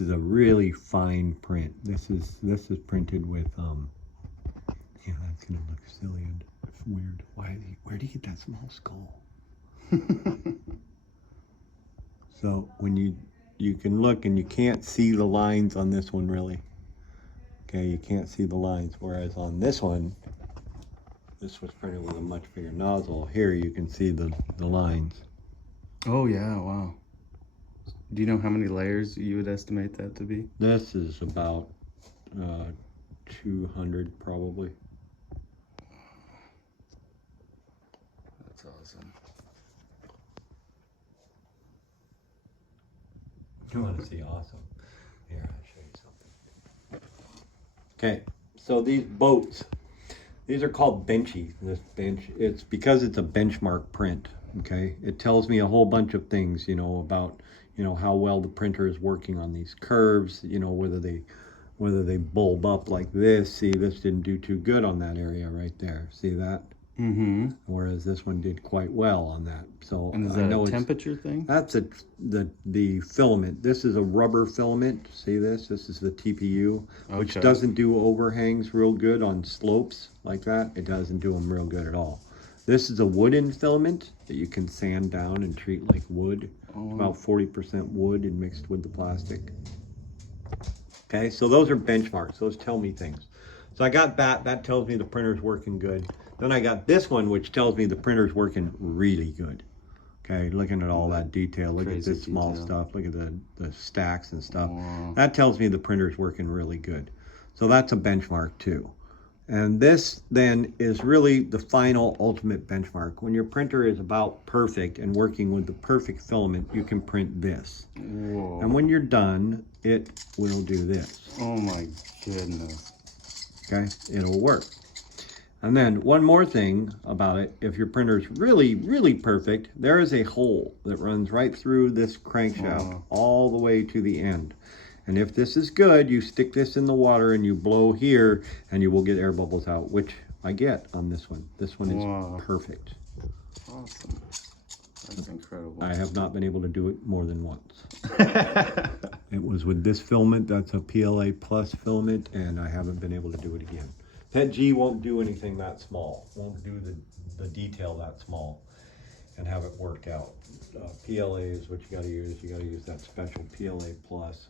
this is a really fine print. This is printed with yeah, that's gonna look silly and weird. Where do you get that small skull? So when you can look and you can't see the lines on this one really. Okay, you can't see the lines, whereas on this one, this was printed with a much bigger nozzle. Here you can see the lines. Oh yeah, wow. Do you know how many layers you would estimate that to be? This is about 200 probably. That's awesome. You want to see awesome? Here, I'll show you something. Okay, so these boats, these are called benchy. This bench, it's because it's a benchmark print. Okay, it tells me a whole bunch of things, you know, about, you know, how well the printer is working on these curves, you know, whether they bulb up like this. See, this didn't do too good on that area right there. See that? Mm-hmm. Whereas this one did quite well on that. So And is that a temperature thing? That's the filament. This is a rubber filament. See this? This is the TPU, which doesn't do overhangs real good on slopes like that. It doesn't do them real good at all. This is a wooden filament that you can sand down and treat like wood. It's about 40% wood and mixed with the plastic. Okay, so those are benchmarks. Those tell me things. So I got that. That tells me the printer's working good. Then I got this one, which tells me the printer's working really good. Okay, looking at all that detail. Look at this small stuff. Look at the stacks and stuff. Wow. That tells me the printer's working really good. So that's a benchmark too. And this then is really the final ultimate benchmark. When your printer is about perfect and working with the perfect filament, you can print this. Whoa. And when you're done, it will do this. Oh my goodness. Okay, it'll work. And then one more thing about it, if your printer's really, really perfect, there is a hole that runs right through this crankshaft all the way to the end. And if this is good, you stick this in the water and you blow here and you will get air bubbles out, which I get on this one. This one is perfect. Awesome. That's incredible. I have not been able to do it more than once. It was with this filament, that's a PLA Plus filament, and I haven't been able to do it again. Pet G won't do anything that small, won't do the detail that small and have it work out. PLA is what you got to use. You got to use that special PLA Plus.